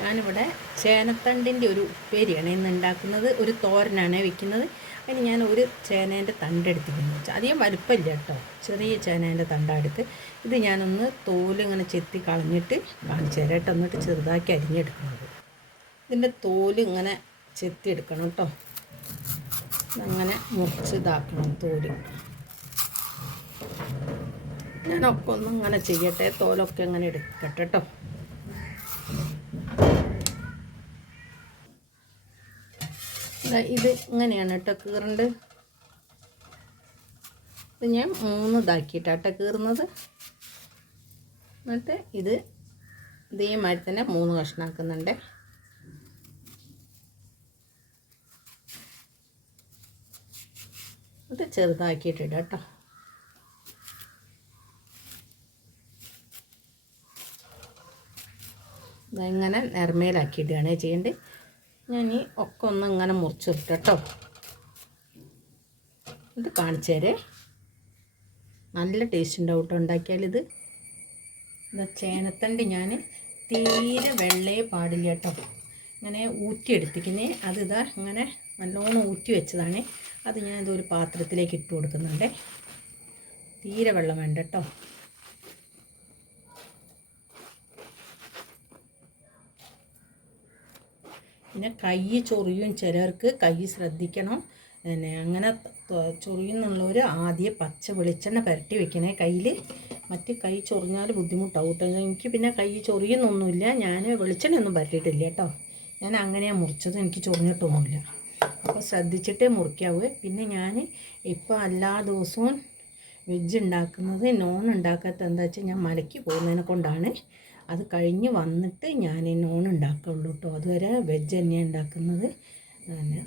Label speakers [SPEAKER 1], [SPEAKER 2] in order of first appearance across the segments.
[SPEAKER 1] ഞാനിവിടെ ചേനത്തണ്ടിന്റെ ഒരു ഉപ്പേരിയാണ്. ഇന്ന് ഉണ്ടാക്കുന്നത് ഒരു തോരനാണ് വെക്കുന്നത്. അതിന് ഞാൻ ഒരു ചേനേന്റെ തണ്ടെടുത്തിരിക്കുന്നു വെച്ചാൽ അധികം വലുപ്പമില്ല കേട്ടോ. ചെറിയ ചേനേന്റെ തണ്ടെടുത്ത് ഇത് ഞാനൊന്ന് തോലിങ്ങനെ ചെത്തി കളഞ്ഞിട്ട് കാണിച്ചു തരാം കേട്ടോ. എന്നിട്ട് ചെറുതാക്കി അരിഞ്ഞെടുക്കുന്നത്. ഇതിന്റെ തോൽ ഇങ്ങനെ ചെത്തി എടുക്കണം കേട്ടോ. അങ്ങനെ മുറിച്ച് ഇതാക്കണം തോൽ. ഞാനൊക്കെ ഒന്നും ഇങ്ങനെ ചെയ്യട്ടെ. തോലൊക്കെ അങ്ങനെ എടുക്കട്ടെ കേട്ടോ. ഇത് ഇങ്ങനെയാണ് കേട്ടോ കീറുണ്ട്. ഇത് ഞാൻ മൂന്ന് ഇതാക്കിയിട്ടാട്ടോ കീറുന്നത്. എന്നിട്ട് ഇത് ഇതേമാതിരി തന്നെ മൂന്ന് കഷ്ണാക്കുന്നുണ്ട്. ഇത് ചെറുതാക്കിയിട്ടിടാം കേട്ടോ. ഇങ്ങനെ നിറമേലാക്കിയിടുകയാണ് ചെയ്യേണ്ടത്. ഞാൻ ഈ ഒക്കെ ഒന്ന് ഇങ്ങനെ മുറിച്ചിട്ട് കേട്ടോ ഇത് കാണിച്ചു തരേ നല്ല ടേസ്റ്റ് ഉണ്ടാവും കേട്ടോ ഉണ്ടാക്കിയാലിത്. ഇതാ ചേനത്തണ്ട് ഞാൻ തീരെ വെള്ളയെ പാടില്ല കേട്ടോ. ഇങ്ങനെ ഊറ്റിയെടുത്തിക്കുന്നേ അത് ഇതാ ഇങ്ങനെ നല്ലോണം ഊറ്റി വെച്ചതാണ്. അത് ഞാൻ ഇതൊരു പാത്രത്തിലേക്ക് ഇട്ട് കൊടുക്കുന്നുണ്ട്. തീരെ വെള്ളം വേണ്ട കേട്ടോ. പിന്നെ കൈ ചൊറിയും. ചിലർക്ക് കൈ ശ്രദ്ധിക്കണം. പിന്നെ അങ്ങനെ ചൊറിയുന്നുള്ളവർ ആദ്യം പച്ച വെളിച്ചെണ്ണ പുരട്ടി വെക്കണേ കയ്യിൽ മറ്റ് കൈ ചൊറിഞ്ഞാൽ ബുദ്ധിമുട്ടാവും കേട്ടോ. എനിക്ക് പിന്നെ കൈ ചൊറിയുന്നൊന്നുമില്ല. ഞാൻ വെളിച്ചെണ്ണ ഒന്നും പുരട്ടിയിട്ടില്ല കേട്ടോ. ഞാൻ അങ്ങനെയാണ് മുറിച്ചത്. എനിക്ക് ചൊറിഞ്ഞിട്ടൊന്നുമില്ല. അപ്പോൾ ശ്രദ്ധിച്ചിട്ടേ മുറിക്കാവൂ. പിന്നെ ഞാൻ ഇപ്പോൾ എല്ലാ ദിവസവും വെജ് ഉണ്ടാക്കുന്നത് നോൺ ഉണ്ടാക്കാത്ത എന്താ വെച്ചാൽ ഞാൻ മലയ്ക്ക് പോകുന്നതിനെ കൊണ്ടാണ്. അത് കഴിഞ്ഞ് വന്നിട്ട് ഞാൻ നോൺ ഉണ്ടാക്കുള്ളൂ കേട്ടോ അതുവരെ വെജ് തന്നെയാണ് ഉണ്ടാക്കുന്നത്.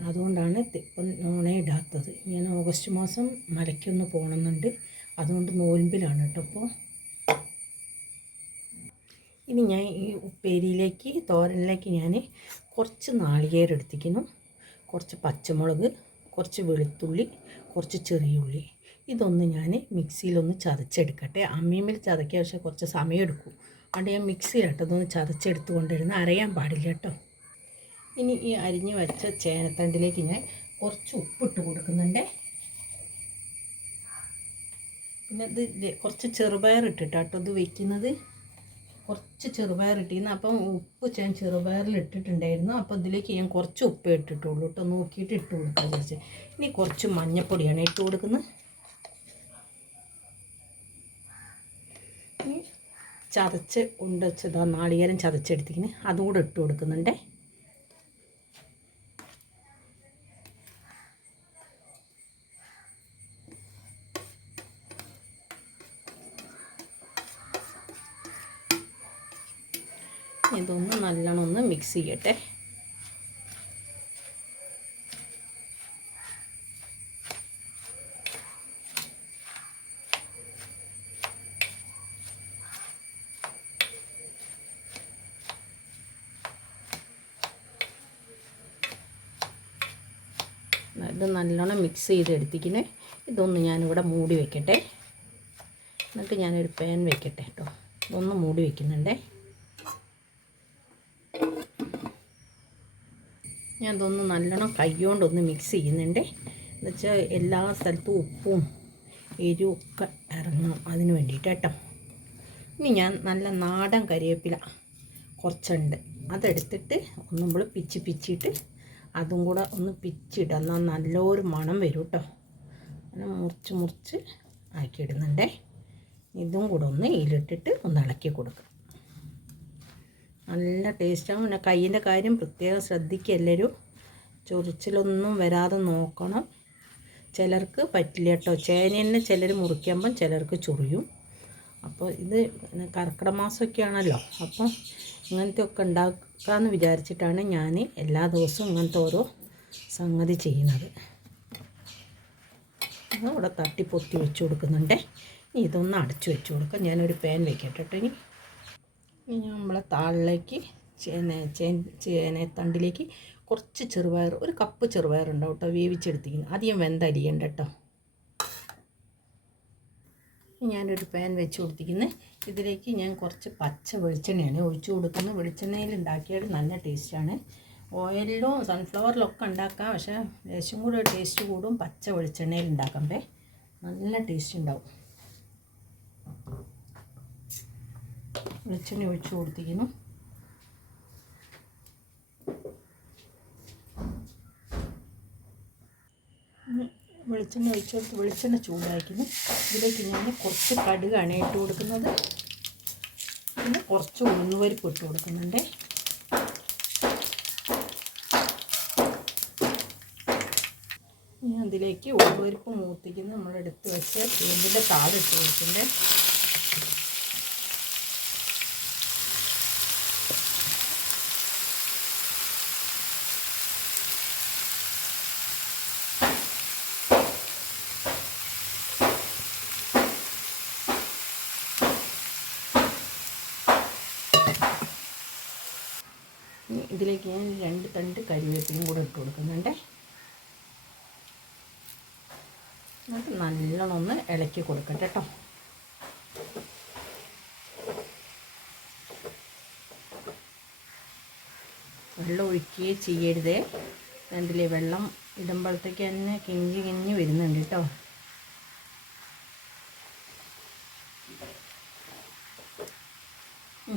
[SPEAKER 1] അതുകൊണ്ടാണ് ഇപ്പം നോണേ ഇടാത്തത്. ഞാൻ ഓഗസ്റ്റ് മാസം മലയ്ക്കൊന്ന് പോകണമെന്നുണ്ട്. അതുകൊണ്ട് നോൻപിലാണ് കേട്ടോ അപ്പോൾ ഇനി ഞാൻ ഈ ഉപ്പേരിയിലേക്ക് തോരനിലേക്ക് ഞാൻ കുറച്ച് നാളികേരം എടുത്തിരിക്കുന്നു കുറച്ച് പച്ചമുളക് കുറച്ച് വെളുത്തുള്ളി കുറച്ച് ചെറിയ ഉള്ളി. ഇതൊന്ന് ഞാൻ മിക്സിയിലൊന്ന് ചതച്ചെടുക്കട്ടെ. അമ്മീമിൽ ചതയ്ക്കാൻ പക്ഷേ കുറച്ച് സമയം എടുക്കും. അതുകൊണ്ട് ഞാൻ മിക്സിയിലിട്ട് ഇതൊന്ന് ചതച്ചെടുത്ത് കൊണ്ടിരുന്ന് അരയാൻ പാടില്ല കേട്ടോ. ഇനി ഈ അരിഞ്ഞു വെച്ച ചേനത്തണ്ടിലേക്ക് ഞാൻ കുറച്ച് ഉപ്പിട്ട് കൊടുക്കുന്നുണ്ട്. പിന്നെ ഇത് കുറച്ച് ചെറുപയർ ഇട്ടിട്ടാട്ടോ ഇത് വെക്കുന്നത്. കുറച്ച് ചെറുപയർ ഇട്ടിരുന്നു. അപ്പം ഉപ്പ് ഞാൻ ചെറുപയറിൽ ഇട്ടിട്ടുണ്ടായിരുന്നു. അപ്പോൾ ഇതിലേക്ക് ഞാൻ കുറച്ച് ഉപ്പ് ഇട്ടിട്ടുള്ളൂ കേട്ടോ. നോക്കിയിട്ട് ഇട്ട് കൊടുക്കാൻ വിചാരിച്ചു. ഇനി കുറച്ച് മഞ്ഞപ്പൊടിയാണ് ഇട്ട് കൊടുക്കുന്നത്. ചതച്ച് ഉണ്ടച്ചതാ നാളികേരം ചതച്ചെടുത്തിങ്ങനെ അതും കൂടെ ഇട്ട് കൊടുക്കുന്നുണ്ടേ. ഇതൊന്ന് നല്ലോണം ഒന്ന് മിക്സ് ചെയ്യട്ടെ. ഇത് നല്ലോണം മിക്സ് ചെയ്തെടുത്തിക്കണേ ഇതൊന്ന് ഞാനിവിടെ മൂടി വെക്കട്ടെ. എന്നിട്ട് ഞാനൊരു പാൻ വെക്കട്ടെ കേട്ടോ ഇതൊന്ന് മൂടി വെക്കുന്നുണ്ടേ. ഞാൻ ഇതൊന്ന് നല്ലോണം കൈകൊണ്ടൊന്ന് മിക്സ് ചെയ്യുന്നുണ്ട്. എന്നുവെച്ചാൽ എല്ലാ സ്ഥലത്തും ഉപ്പും എരിവും ഒക്കെ ഇറങ്ങണം അതിന് വേണ്ടിയിട്ട് കേട്ടോ ഇനി ഞാൻ നല്ല നാടൻ കരിവേപ്പില കുറച്ചുണ്ട്. അതെടുത്തിട്ട് ഒന്ന് നമ്മൾ പിച്ചി പിച്ചിട്ട് അതും കൂടെ ഒന്ന് പിച്ചിടാം. എന്നാൽ നല്ലൊരു മണം വരും കേട്ടോ അങ്ങനെ മുറിച്ച് മുറിച്ച് ആക്കിയിടുന്നുണ്ടേ. ഇതും കൂടെ ഒന്ന് ഇതിലിട്ടിട്ട് ഒന്ന് ഇളക്കി കൊടുക്കുക നല്ല ടേസ്റ്റാണ് പിന്നെ കയ്യിന്റെ കാര്യം പ്രത്യേകം ശ്രദ്ധിക്കുക എല്ലാവരും. ചൊറിച്ചിലൊന്നും വരാതെ നോക്കണം. ചിലർക്ക് പറ്റില്ല കേട്ടോ ചേന തന്നെ ചിലർ മുറിക്കുമ്പം ചിലർക്ക് ചൊറിയും. അപ്പോൾ ഇത് കർക്കിടമാസമൊക്കെയാണല്ലോ അപ്പം ഇങ്ങനത്തെ ഒക്കെ ഉണ്ടാക്കാമെന്ന് വിചാരിച്ചിട്ടാണ് ഞാൻ എല്ലാ ദിവസവും ഇങ്ങനത്തെ ഓരോ സംഗതി ചെയ്യുന്നത്. ഇവിടെ തട്ടി പൊത്തി വെച്ച് കൊടുക്കുന്നുണ്ട്. ഇനി ഇതൊന്ന് അടച്ചു വെച്ച് കൊടുക്കാം. ഞാനൊരു പാൻ വെക്കട്ടെ കേട്ടോ ഇനി. ഇനി നമ്മളെ താളിലേക്ക് ചേന ചേന ചേനത്തണ്ടിലേക്ക് കുറച്ച് ചെറുപയർ ഒരു കപ്പ് ചെറുപയർ ഉണ്ടാവും കേട്ടോ വേവിച്ചെടുത്തിരിക്കുന്നത്. അധികം വെന്തരിയണ്ട കേട്ടോ ഞാനൊരു പാൻ വെച്ച് കൊടുത്തിരിക്കുന്നത് ഇതിലേക്ക് ഞാൻ കുറച്ച് പച്ച വെളിച്ചെണ്ണയാണ് ഒഴിച്ചു കൊടുക്കുന്നത്. വെളിച്ചെണ്ണയിൽ ഉണ്ടാക്കിയാൽ നല്ല ടേസ്റ്റാണ്. ഓയിലിലും സൺഫ്ലവറിലും ഒക്കെ ഉണ്ടാക്കാം. പക്ഷേ ലേശം കൂടെ ടേസ്റ്റ് കൂടും പച്ച വെളിച്ചെണ്ണയിൽ ഉണ്ടാക്കുമ്പോൾ നല്ല ടേസ്റ്റ് ഉണ്ടാവും. വെളിച്ചെണ്ണ ഒഴിച്ചു കൊടുത്തിരിക്കുന്നു. വെളിച്ചെണ്ണ ഒഴിച്ചു വെളിച്ചെണ്ണ ചൂടാക്കുന്നു ഇതിലേക്ക് ഞാൻ കുറച്ച് കടുകാണ് ഇട്ട് കൊടുക്കുന്നത്. പിന്നെ കുറച്ച് ഉഴുന്നുപരിപ്പ് ഇട്ട് കൊടുക്കുന്നുണ്ട്. ഞാൻ അതിലേക്ക് ഉഴുന്നുപരിപ്പ് മൂത്തിക്കുന്ന നമ്മളെടുത്ത് വെച്ച് ചേമ്പിന്റെ താഴെ ഇട്ട് കൊടുക്കുന്നുണ്ട്. ഇതിലേക്ക് ഞാൻ രണ്ട് തണ്ട് കരിവേപ്പിലും കൂടെ ഇട്ട് കൊടുക്കുന്നുണ്ട്. എന്നിട്ട് നല്ലോണം ഒന്ന് ഇളക്കി കൊടുക്കട്ടെ കേട്ടോ വെള്ളം ഒഴിക്കുകയേ ചെയ്യരുതേ. രണ്ടിലെ വെള്ളം ഇടുമ്പോഴത്തേക്ക് തന്നെ കിഞ്ഞി കിഞ്ഞി വരുന്നുണ്ട് കേട്ടോ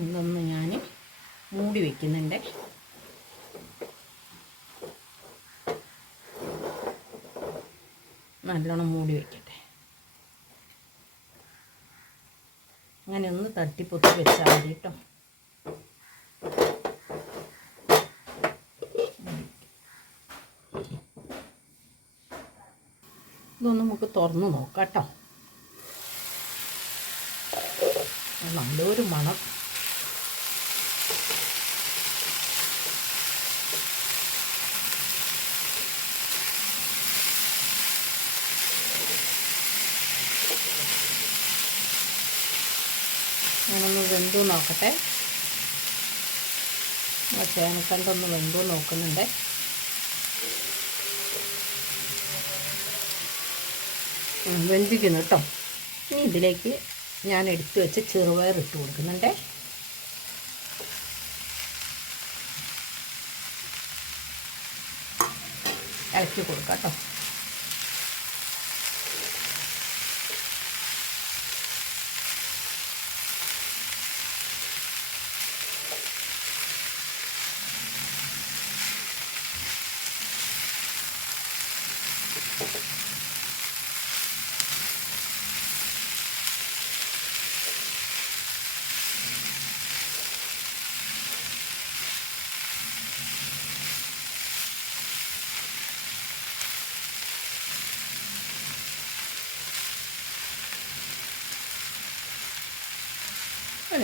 [SPEAKER 1] ഇതൊന്ന് ഞാൻ മൂടി വയ്ക്കുന്നുണ്ട് നല്ലോണം മൂടി വയ്ക്കട്ടെ അങ്ങനെ ഒന്ന് തട്ടിപ്പൊത്തി വെച്ചാൽ മതി കേട്ടോ. ഇതൊന്ന് നമുക്ക് തുറന്ന് നോക്കാം കേട്ടോ. നല്ലൊരു മണം ഞാനൊന്ന് വെന്തു നോക്കട്ടെ. ചേനക്കണ്ടൊന്ന് വെന്തു നോക്കുന്നുണ്ട്. വെന്തിക്കുന്നു കേട്ടോ. ഇനി ഇതിലേക്ക് ഞാൻ എടുത്തു വെച്ച് ചെറുപയർ ഇട്ട് കൊടുക്കുന്നുണ്ട്. ഇളക്കി കൊടുക്കാം കേട്ടോ.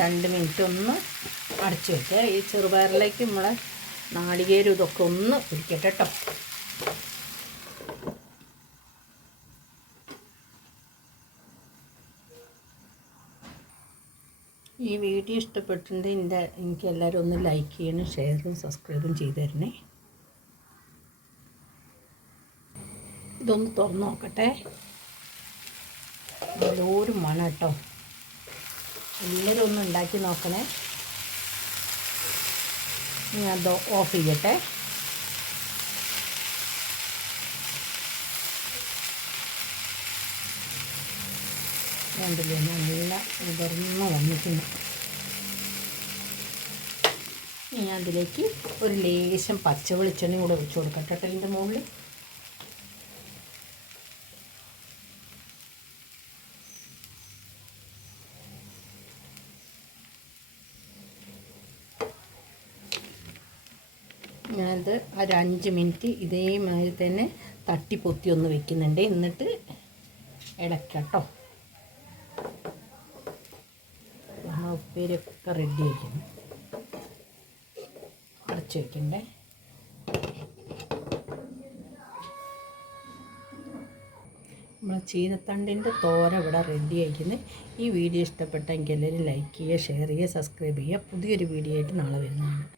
[SPEAKER 1] രണ്ട് മിനിറ്റ് ഒന്ന് അടച്ചു വെക്കുക ഈ ചെറുപയറിലേക്ക് നമ്മളെ നാളികേരും ഇതൊക്കെ ഒന്ന് പിടിക്കട്ടെ കേട്ടോ ഈ വീഡിയോ ഇഷ്ടപ്പെട്ടിട്ടുണ്ടെങ്കിൽ എന്റെ എനിക്ക് എല്ലാവരും ഒന്ന് ലൈക്ക് ചെയ്യണം ഷെയറും സബ്സ്ക്രൈബും ചെയ്തു തരണേ. ഇതൊന്ന് തുറന്നു നോക്കട്ടെ. നല്ലൊരു മണം കേട്ടോ എല്ലാവരും ഒന്ന് ഉണ്ടാക്കി നോക്കണേ. ഞാൻ അത് ഓഫ് ചെയ്യട്ടെ. കണ്ടില്ലേ നല്ല ഉയർന്ന് വന്നിട്ടുണ്ട്. ഞാൻ അതിലേക്ക് ഒരു ലേശം പച്ച വെളിച്ചെണ്ണ കൂടെ ഒഴിച്ചു കൊടുക്കട്ടെ കേട്ടോ ഇതിന്റെ മുകളിൽ. ഞാനത് ഒരു അഞ്ച് മിനിറ്റ് ഇതേമാതിരി തന്നെ തട്ടി പൊത്തി ഒന്ന് വെക്കുന്നുണ്ട്. എന്നിട്ട് ഇടയ്ക്കട്ടോ. ഉപ്പേരിയൊക്കെ റെഡി ആയിരിക്കുന്നു അടച്ച് വയ്ക്കണ്ടേ നമ്മളെ ചീനത്തണ്ടിന്റെ തോര ഇവിടെ റെഡി ആയിരിക്കുന്നത് ഈ വീഡിയോ ഇഷ്ടപ്പെട്ടെങ്കിൽ എല്ലാവരും ലൈക്ക് ചെയ്യുക ഷെയർ ചെയ്യുക സബ്സ്ക്രൈബ് ചെയ്യുക. പുതിയൊരു വീഡിയോ ആയിട്ട് നാളെ വരുന്നതാണ്.